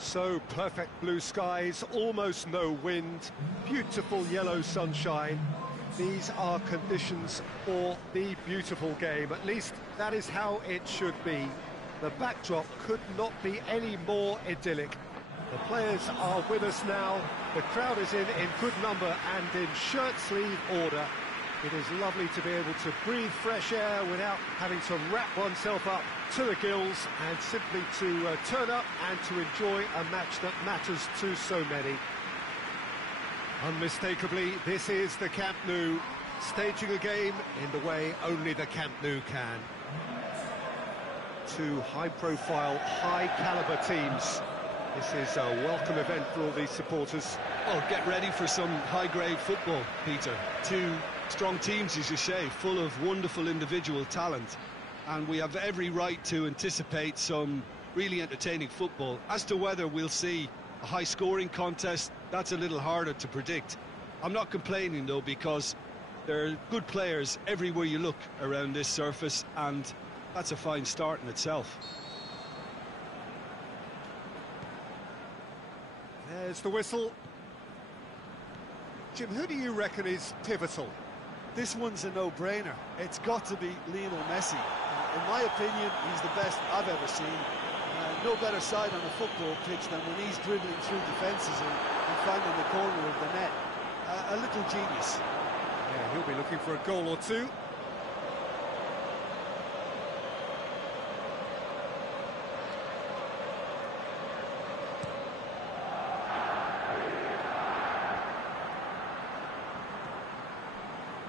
So perfect blue skies, almost no wind, beautiful yellow sunshine. These are conditions for the beautiful game. At least that is how it should be. The backdrop could not be any more idyllic. The players are with us now. The crowd is in good number and in shirt-sleeve order. It is lovely to be able to breathe fresh air without having to wrap oneself up to the gills and simply to turn up and to enjoy a match that matters to so many. Unmistakably, this is the Camp Nou, staging a game in the way only the Camp Nou can. Two high-profile, high-caliber teams. This is a welcome event for all these supporters. Oh, get ready for some high-grade football, Peter. Two strong teams, as you say, full of wonderful individual talent. And we have every right to anticipate some really entertaining football. As to whether we'll see a high-scoring contest, that's a little harder to predict. I'm not complaining, though, because there are good players everywhere you look around this surface, and that's a fine start in itself. There's the whistle. Jim, who do you reckon is pivotal? This one's a no-brainer. It's got to be Lionel Messi. In my opinion, he's the best I've ever seen. No better side on a football pitch than when he's dribbling through defences and finding the corner of the net. A little genius. Yeah, he'll be looking for a goal or two.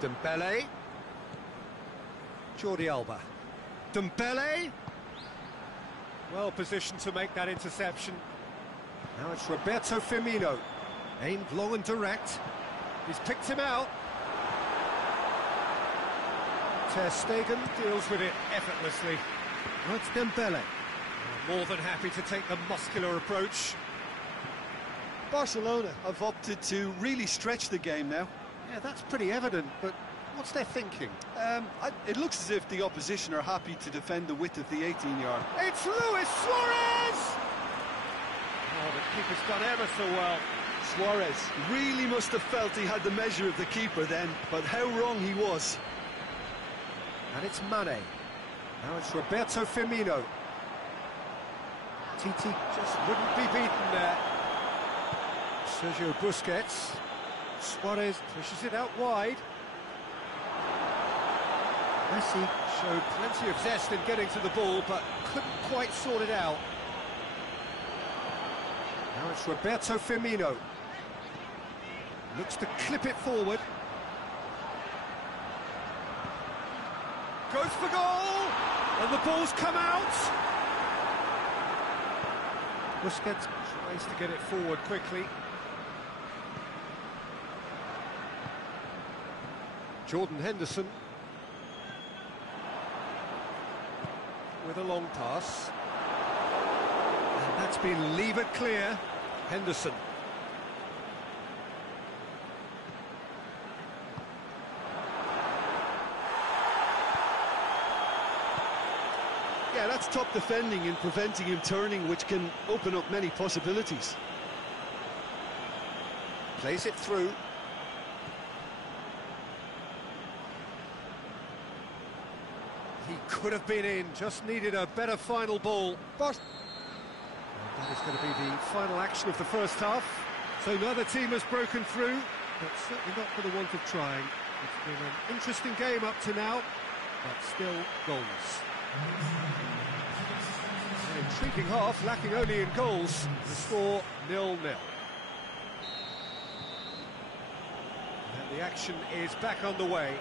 Dembele. Jordi Alba. Dembele. Well positioned to make that interception. Now it's Roberto Firmino. Aimed long and direct. He's picked him out. Ter Stegen deals with it effortlessly. Now it's Dembele. More than happy to take the muscular approach. Barcelona have opted to really stretch the game now. Yeah, that's pretty evident, but what's their thinking? It looks as if the opposition are happy to defend the width of the 18-yard. It's Luis Suarez! Oh, the keeper's done ever so well. Suarez really must have felt he had the measure of the keeper then, but how wrong he was. And it's Mane. Now it's Roberto Firmino. Titi just wouldn't be beaten there. Sergio Busquets. Suarez pushes it out wide. Messi showed plenty of zest in getting to the ball, but couldn't quite sort it out. Now it's Roberto Firmino. Looks to clip it forward. Goes for goal! And the ball's come out! Busquets tries to get it forward quickly. Jordan Henderson with a long pass, and that's been levered clear. Henderson. Yeah, that's top defending and preventing him turning, which can open up many possibilities. Plays it through. He could have been in, just needed a better final ball. But that is going to be the final action of the first half. So neither team has broken through, but certainly not for the want of trying. It's been an interesting game up to now, but still goalless. An intriguing half, lacking only in goals. The score 0-0. And the action is back underway.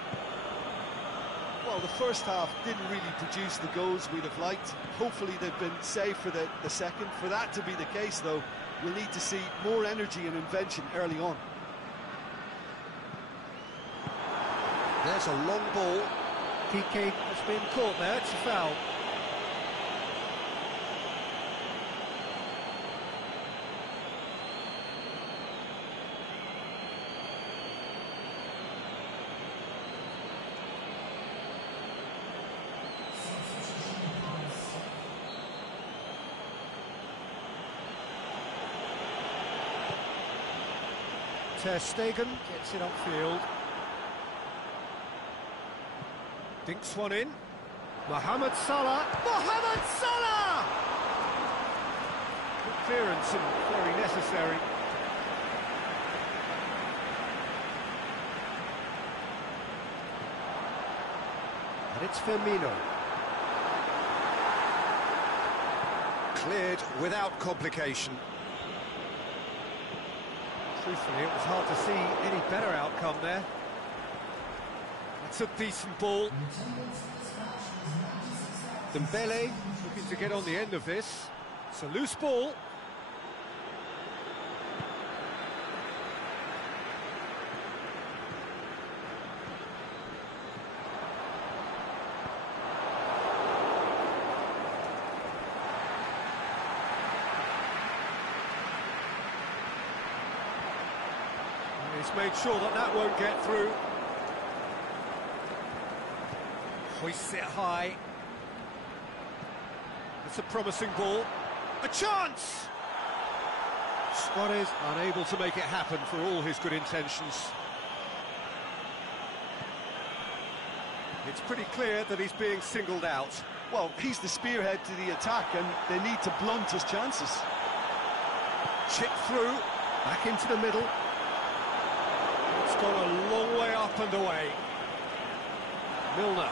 Well, the first half didn't really produce the goals we'd have liked. Hopefully they've been saved for the second. For that to be the case, though, we'll need to see more energy and invention early on. There's a long ball. Piqué has been caught there, it's a foul. Ter Stegen gets it upfield. Dinks one in. Mohamed Salah. Mohamed Salah! Good clearance and very necessary. And it's Firmino. Cleared without complication. Truthfully, it was hard to see any better outcome there. That's a decent ball. Dembele looking to get on the end of this. It's a loose ball. He's made sure that that won't get through. Hoists it high. It's a promising ball. A chance! Suarez unable to make it happen for all his good intentions. It's pretty clear that he's being singled out. Well, he's the spearhead to the attack and they need to blunt his chances. Chip through, back into the middle. It's gone a long way up and away. Milner.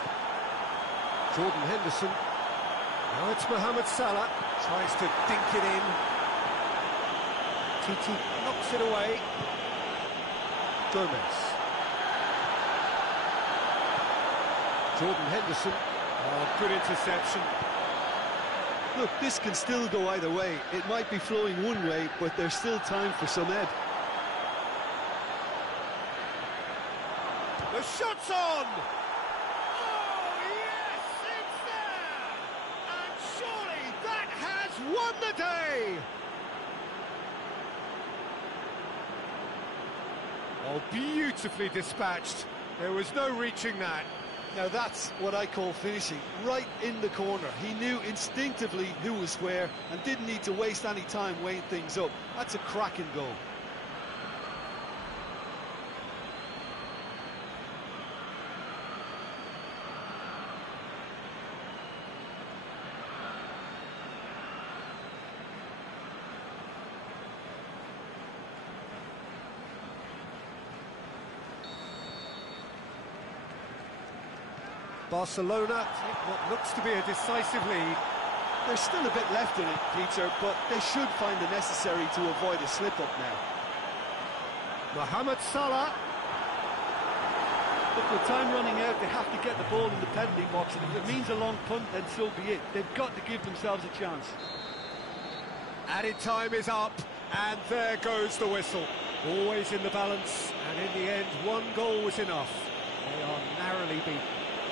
Jordan Henderson. Now it's Mohamed Salah. Tries to dink it in. Titi knocks it away. Gomez. Jordan Henderson. Oh, good interception. Look, this can still go either way. It might be flowing one way, but there's still time for some ed. The shot's on! Oh, yes, it's there! And surely that has won the day! Oh, beautifully dispatched. There was no reaching that. Now that's what I call finishing, right in the corner. He knew instinctively who was where and didn't need to waste any time weighing things up. That's a cracking goal. Barcelona take what looks to be a decisive lead. There's still a bit left in it, Peter, but they should find the necessary to avoid a slip-up now. Mohamed Salah. Look, with time running out, they have to get the ball in the penalty box, and if it means a long punt, then so be it. They've got to give themselves a chance. Added time is up, and there goes the whistle. Always in the balance, and in the end, one goal was enough. They are narrowly beaten.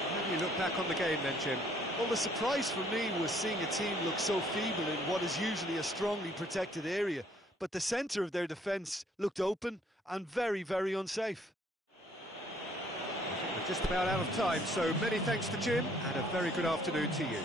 How do you look back on the game then, Jim? Well, the surprise for me was seeing a team look so feeble in what is usually a strongly protected area. But the centre of their defence looked open and very, very unsafe. I think we're just about out of time, so many thanks to Jim, and a very good afternoon to you.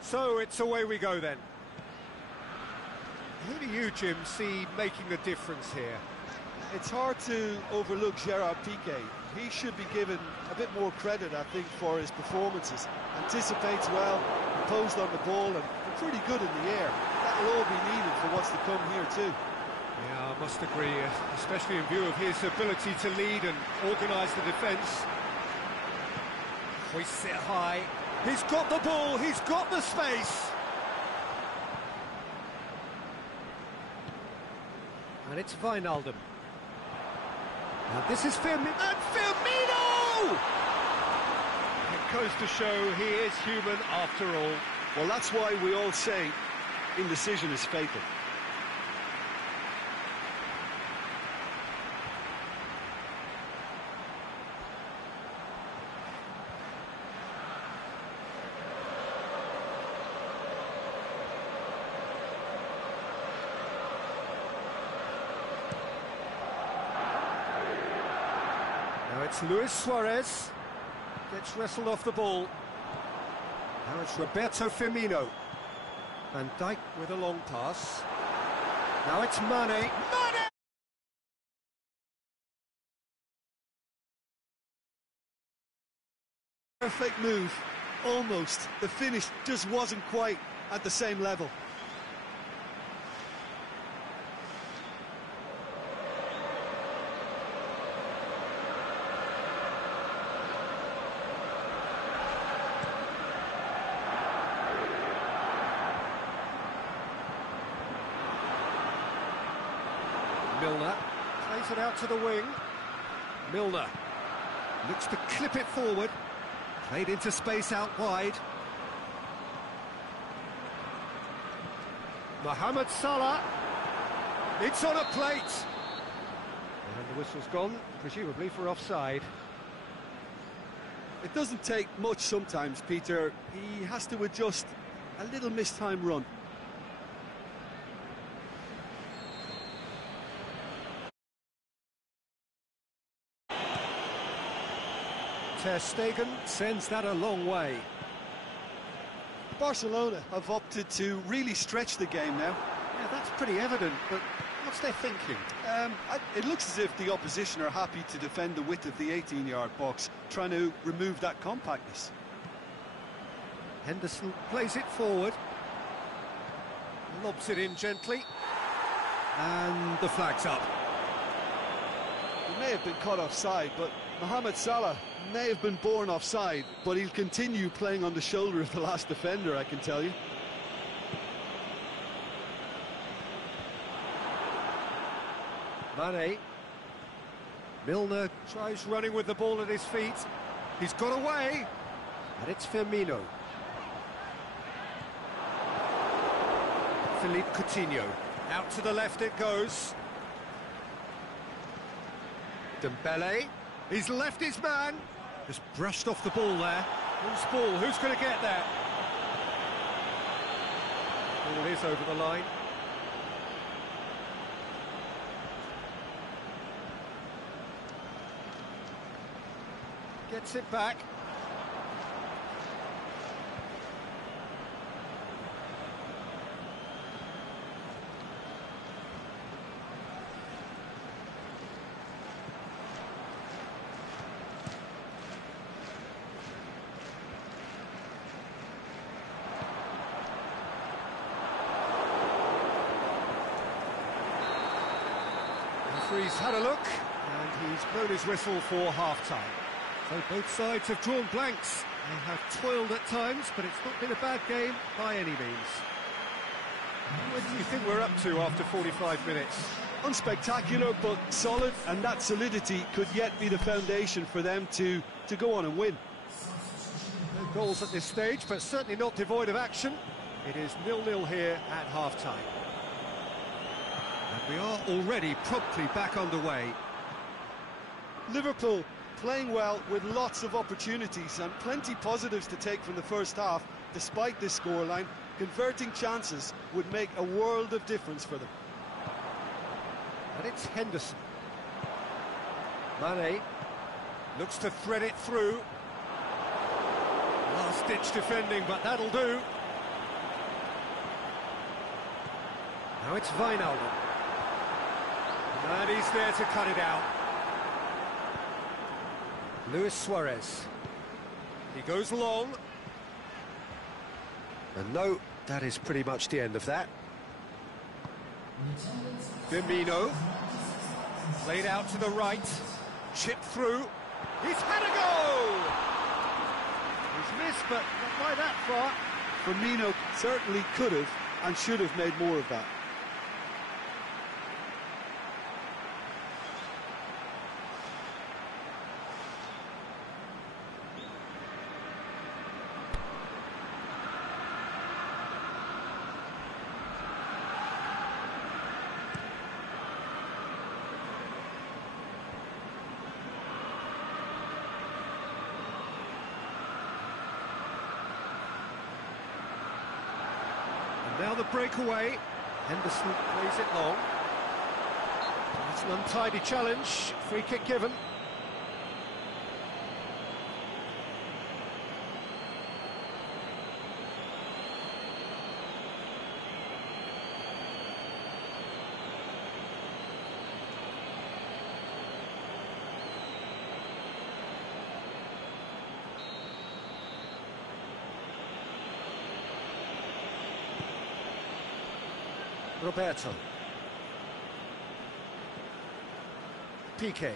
So it's away we go then. Who do you, Jim, see making the difference here? It's hard to overlook Gerard Piqué. He should be given a bit more credit, I think, for his performances. Anticipates well, composed on the ball, and pretty good in the air. That'll all be needed for what's to come here too. Yeah, I must agree, especially in view of his ability to lead and organise the defence. Hoists it high. He's got the ball, he's got the space. And it's Wijnaldum. Now this is Firmino. And Firmino! It goes to show he is human after all. Well, that's why we all say indecision is fatal. it's Luis Suarez. Gets wrestled off the ball. Now it's Roberto Firmino. Van Dijk with a long pass. Now it's Mane. Mane! Perfect move. Almost. The finish just wasn't quite at the same level. Milner plays it out to the wing. Milner looks to clip it forward. Played into space out wide. Mohamed Salah. It's on a plate. And the whistle's gone, presumably for offside. It doesn't take much sometimes, Peter. He has to adjust a little mistimed run. Ter Stegen sends that a long way. Barcelona have opted to really stretch the game now. Yeah, that's pretty evident, but what's their thinking? It looks as if the opposition are happy to defend the width of the 18-yard box, trying to remove that compactness. Henderson plays it forward. Lobs it in gently. And the flag's up. He may have been caught offside, but Mohamed Salah may have been born offside, but he'll continue playing on the shoulder of the last defender, I can tell you. Mane. Milner tries running with the ball at his feet. He's got away. And it's Firmino. Philippe Coutinho. Out to the left it goes. Dembele. He's left his man. Just brushed off the ball there. Who's ball? Who's going to get there? Ball is over the line. Gets it back. Referee's had a look, and he's blown his whistle for half-time. So both sides have drawn blanks. They have toiled at times, but it's not been a bad game by any means. What do you think we're up to after 45 minutes? Unspectacular, but solid, and that solidity could yet be the foundation for them to go on and win. No goals at this stage, but certainly not devoid of action. It is 0-0 here at half-time. And we are already promptly back underway. Liverpool playing well with lots of opportunities and plenty positives to take from the first half. Despite this scoreline, converting chances would make a world of difference for them. And it's Henderson. Mane looks to thread it through. Last-ditch defending, but that'll do. Now it's Wijnaldum. And he's there to cut it out. Luis Suarez. He goes long. And no, that is pretty much the end of that. Firmino. Played out to the right. Chipped through. He's had a goal! He's missed, but not by that far. Firmino certainly could have and should have made more of that. Now the breakaway. Henderson plays it long. It's an untidy challenge. Free kick given. Roberto. Piqué.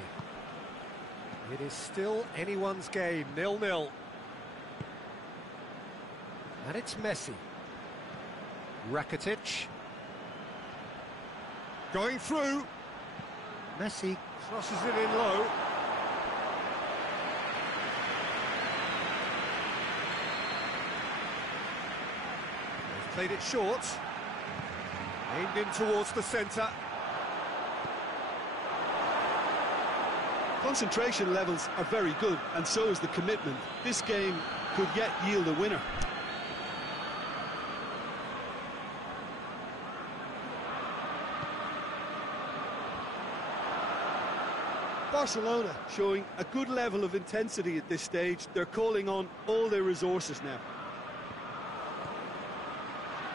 It is still anyone's game, 0-0. And it's Messi. Rakitic. Going through. Messi crosses it in low. They've played it short. Aimed in towards the centre. Concentration levels are very good, and so is the commitment. This game could yet yield a winner. Barcelona showing a good level of intensity at this stage. They're calling on all their resources now.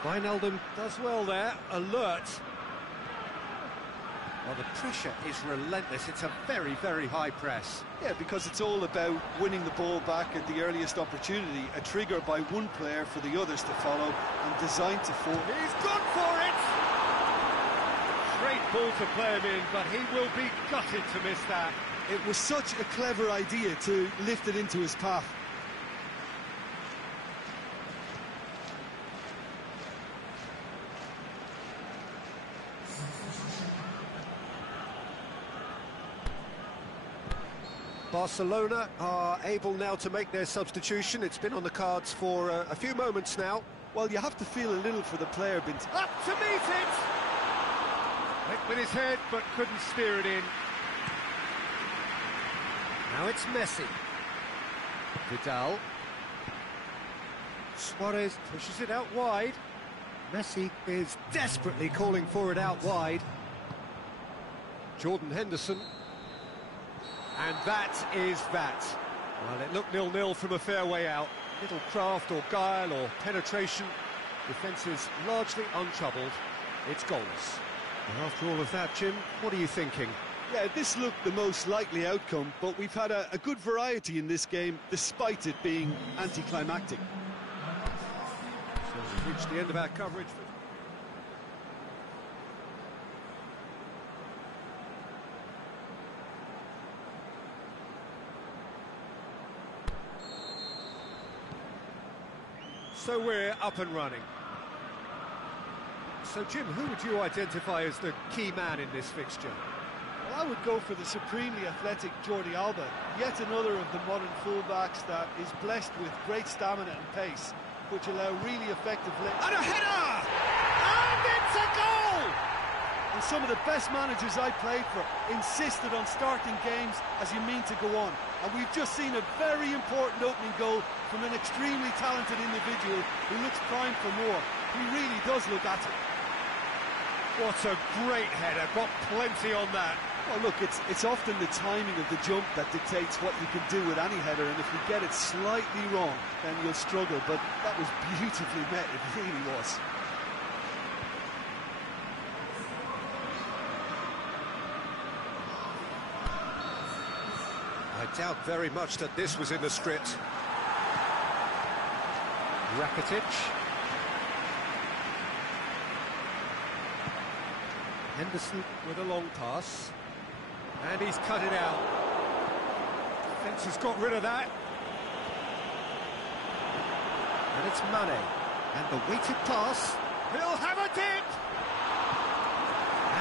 Thuanlv does well there, alert. Well, the pressure is relentless. It's a very, very high press. Yeah, because it's all about winning the ball back at the earliest opportunity, a trigger by one player for the others to follow, and designed to form. He's gone for it! Great ball to play him in, but he will be gutted to miss that. It was such a clever idea to lift it into his path. Barcelona are able now to make their substitution. It's been on the cards for a few moments now. Well, you have to feel a little for the player. Up to meet it! Went with his head, but couldn't steer it in. Now it's Messi. Vidal. Suarez pushes it out wide. Messi is desperately calling for it out wide. Jordan Henderson. And that is that. Well, it looked 0-0 from a fair way out. Little craft or guile or penetration. Defence is largely untroubled. It's goalless. And after all of that, Jim, what are you thinking? Yeah, this looked the most likely outcome, but we've had a good variety in this game, despite it being anticlimactic. So we've reached the end of our coverage. So we're up and running. So, Jim, who would you identify as the key man in this fixture? Well, I would go for the supremely athletic Jordi Alba, yet another of the modern fullbacks that is blessed with great stamina and pace, which allow really effective... And a header! And it's a goal! And some of the best managers I played for insisted on starting games as you mean to go on. And we've just seen a very important opening goal from an extremely talented individual who looks primed for more. He really does look at it. What a great header, got plenty on that. Well, look, it's often the timing of the jump that dictates what you can do with any header, and if you get it slightly wrong, then you'll struggle, but that was beautifully met, it really was. I doubt very much that this was in the script. Rakitic. Henderson with a long pass. And he's cut it out. Defence has got rid of that. And it's Mane. And the weighted pass. He'll have a dip!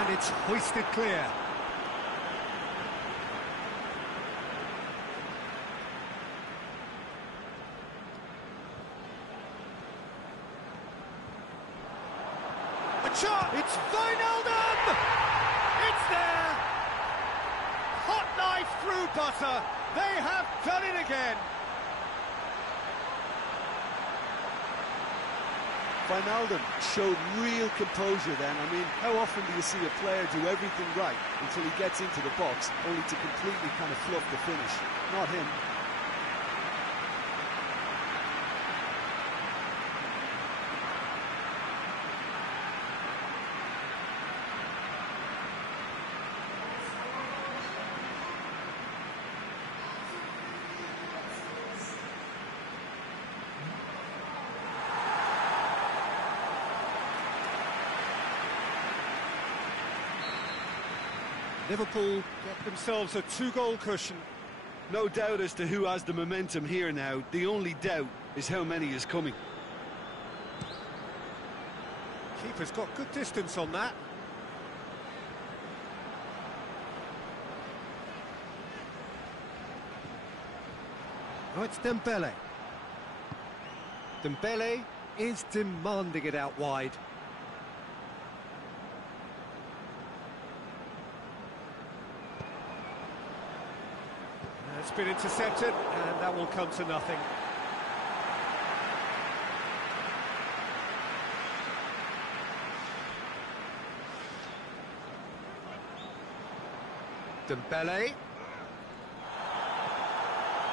And it's hoisted clear. Shot! It's Thuanlv! It's there! Hot knife through butter. They have done it again. Thuanlv showed real composure then. I mean, how often do you see a player do everything right until he gets into the box, only to completely kind of fluff the finish? Not him. Liverpool get themselves a 2-goal cushion. No doubt as to who has the momentum here now. The only doubt is how many is coming. Keeper's got good distance on that. Oh, it's Dembele. Dembele is demanding it out wide. It's been intercepted, and that will come to nothing. Dembele.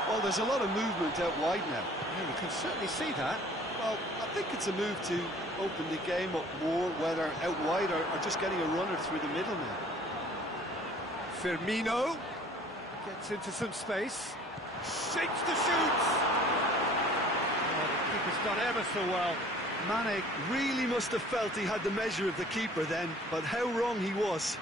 Well, there's a lot of movement out wide now. Yeah, you can certainly see that. Well, I think it's a move to open the game up more, whether out wide or just getting a runner through the middle now. Firmino gets into some space. Shakes to shoot! Oh, the keeper's done ever so well. Mane really must have felt he had the measure of the keeper then, but how wrong he was.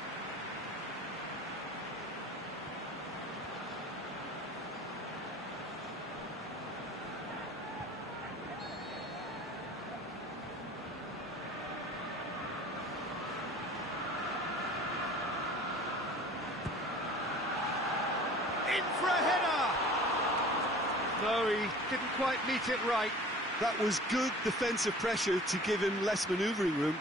In for a header! No, he didn't quite meet it right. That was good defensive pressure to give him less manoeuvring room.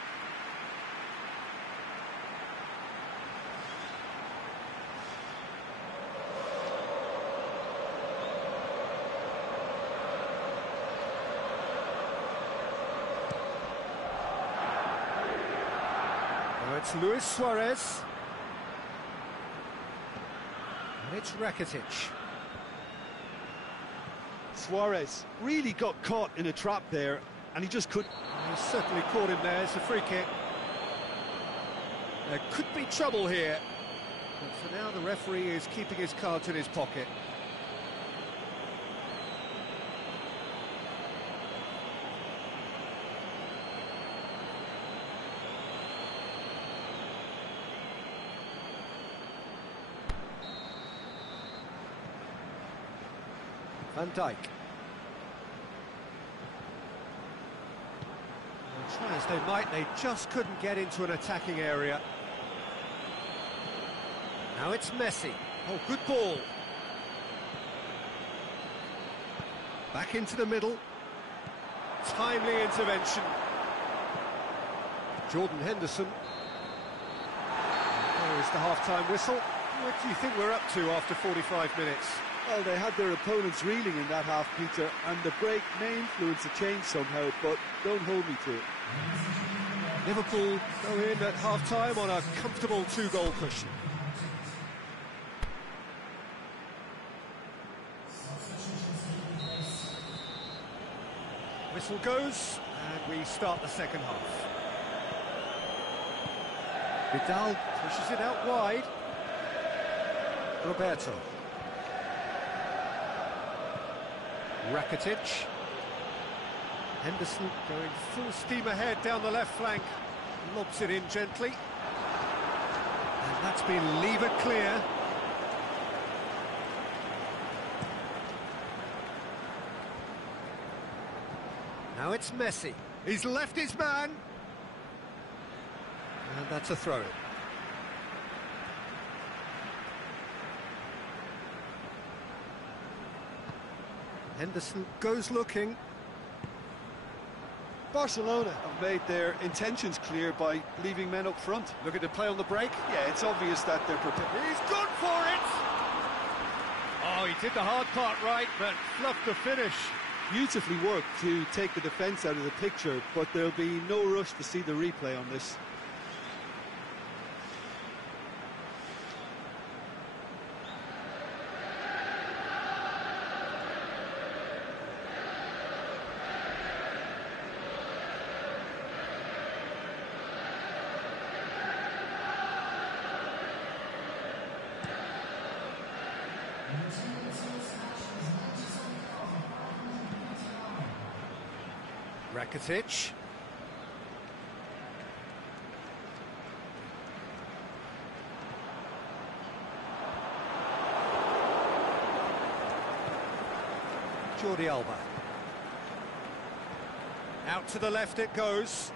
Now it's Luis Suarez. And it's Rakitic. Suarez really got caught in a trap there, and he just couldn't. He's certainly caught him there. It's a free kick. There could be trouble here. But for now, the referee is keeping his cards in his pocket. Van Dijk. Try as they might, they just couldn't get into an attacking area. Now it's Messi. Oh, good ball. Back into the middle. Timely intervention. Jordan Henderson. There is the half-time whistle. What do you think we're up to after 45 minutes? Well, they had their opponents reeling in that half, Peter, and the break may influence a change somehow, but don't hold me to it. Liverpool go in at half-time on a comfortable 2-goal cushion. Whistle goes, and we start the second half. Vidal pushes it out wide. Roberto. Rakitic. Henderson going full steam ahead down the left flank. Lobs it in gently. And that's been levered clear. Now it's Messi. He's left his man. And that's a throw-in. Henderson goes looking. Barcelona have made their intentions clear by leaving men up front. Looking to play on the break. Yeah, it's obvious that they're prepared. He's gone for it! Oh, he did the hard part right, but fluffed the finish. Beautifully worked to take the defence out of the picture, but there'll be no rush to see the replay on this. Rakitic. Jordi Alba. Out to the left it goes.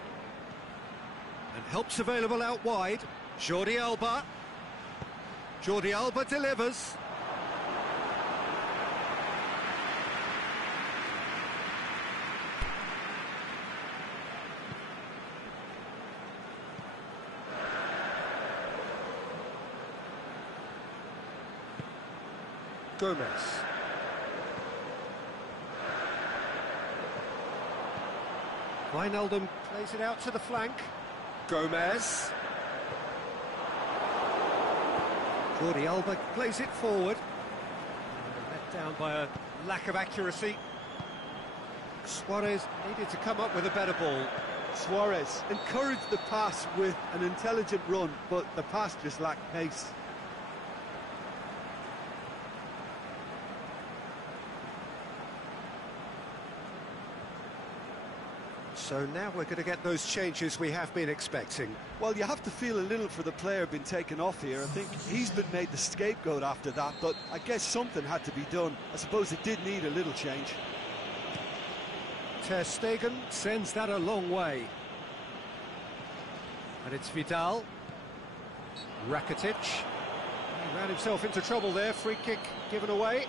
And help's available out wide. Jordi Alba. Jordi Alba delivers. Gomez. Thuanlv plays it out to the flank. Gomez. Jordi Alba plays it forward. Let down by a lack of accuracy. Suarez needed to come up with a better ball. Suarez encouraged the pass with an intelligent run, but the pass just lacked pace. So now we're going to get those changes we have been expecting. Well, you have to feel a little for the player being taken off here. I think he's been made the scapegoat after that, but I guess something had to be done. I suppose it did need a little change. Ter Stegen sends that a long way. And it's Vidal. Rakitic. He ran himself into trouble there. Free kick given away.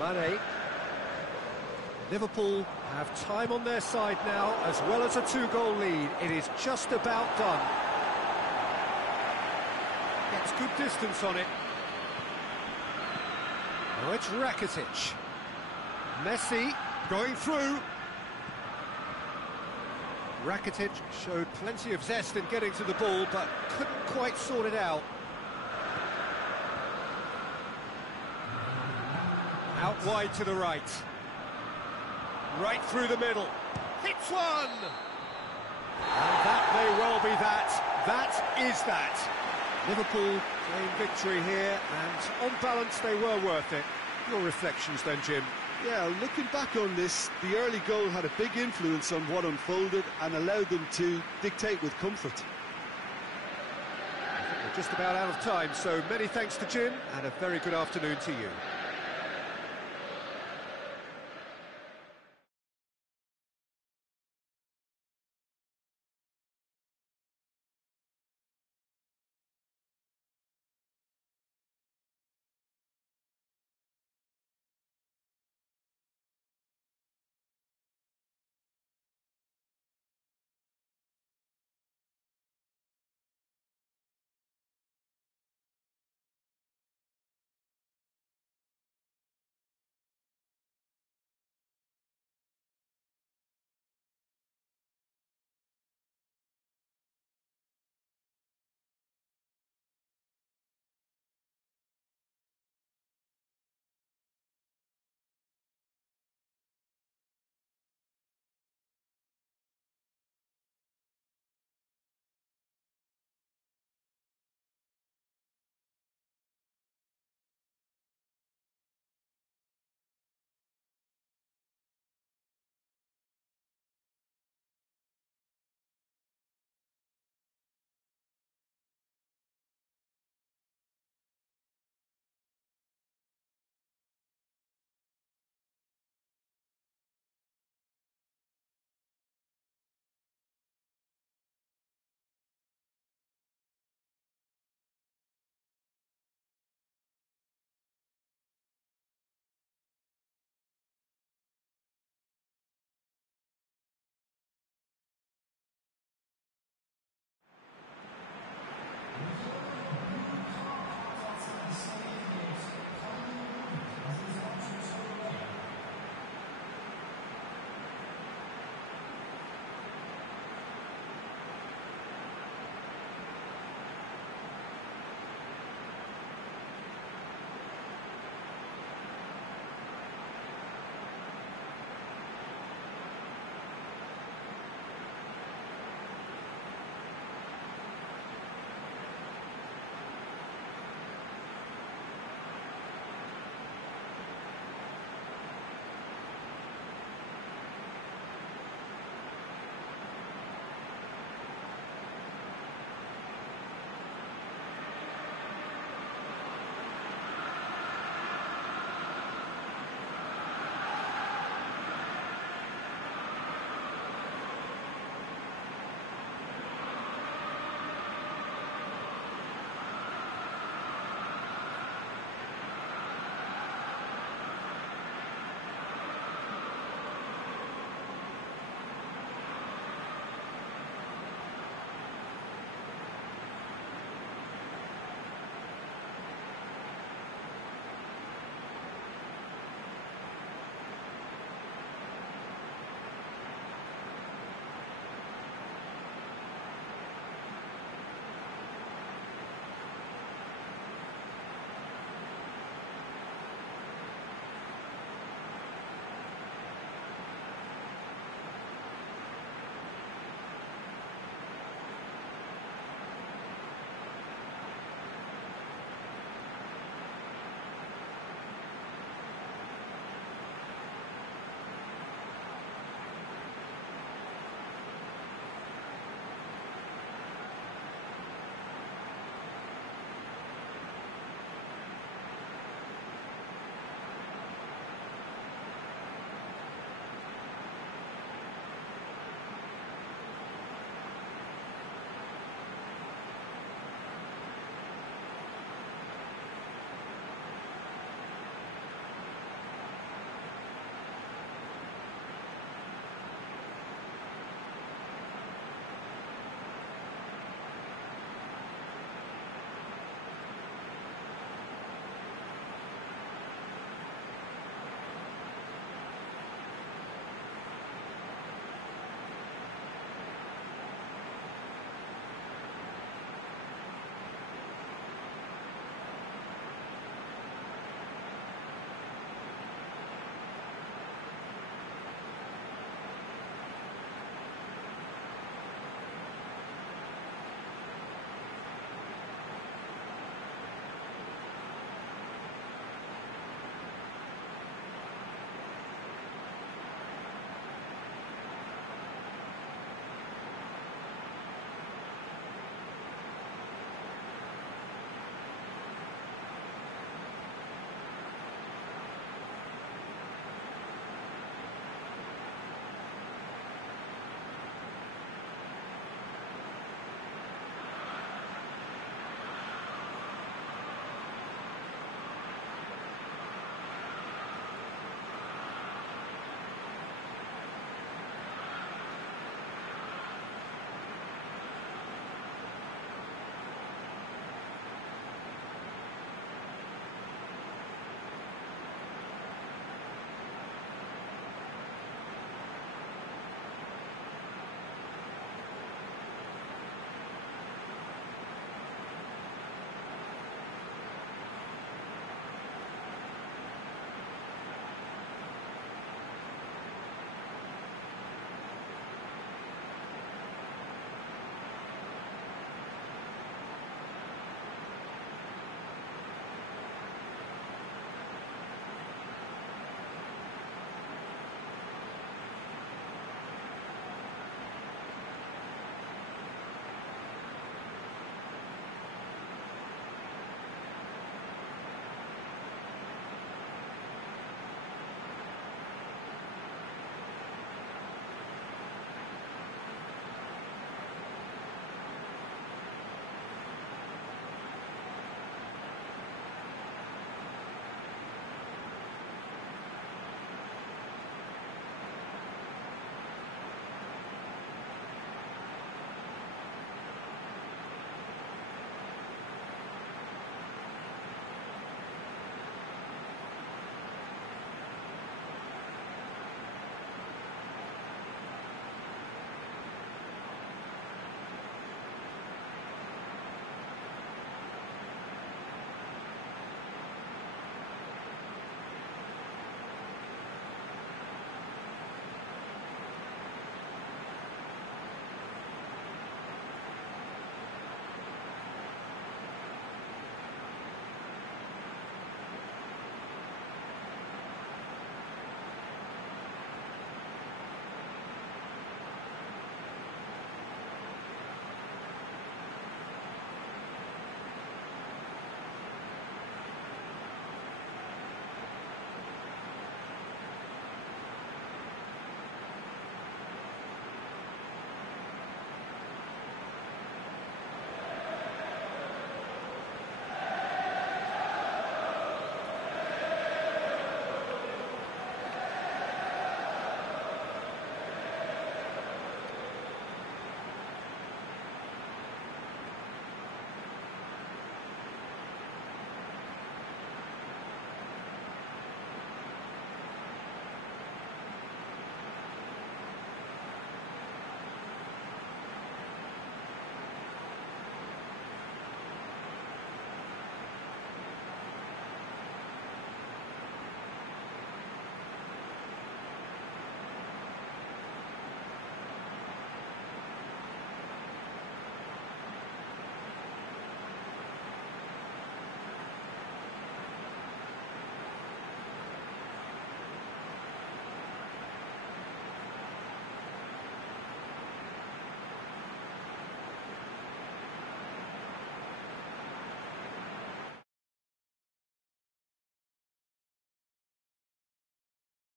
Mane. Liverpool have time on their side now, as well as a 2-goal lead. It is just about done. Gets good distance on it. Now it's Rakitic. Messi going through. Rakitic showed plenty of zest in getting to the ball, but couldn't quite sort it out. Out wide to the right. Right through the middle. Hits one! And that may well be that. That is that. Liverpool claim victory here, and on balance they were worth it. Your reflections then, Jim? Yeah, looking back on this, the early goal had a big influence on what unfolded and allowed them to dictate with comfort. We're just about out of time, so many thanks to Jim, and a very good afternoon to you.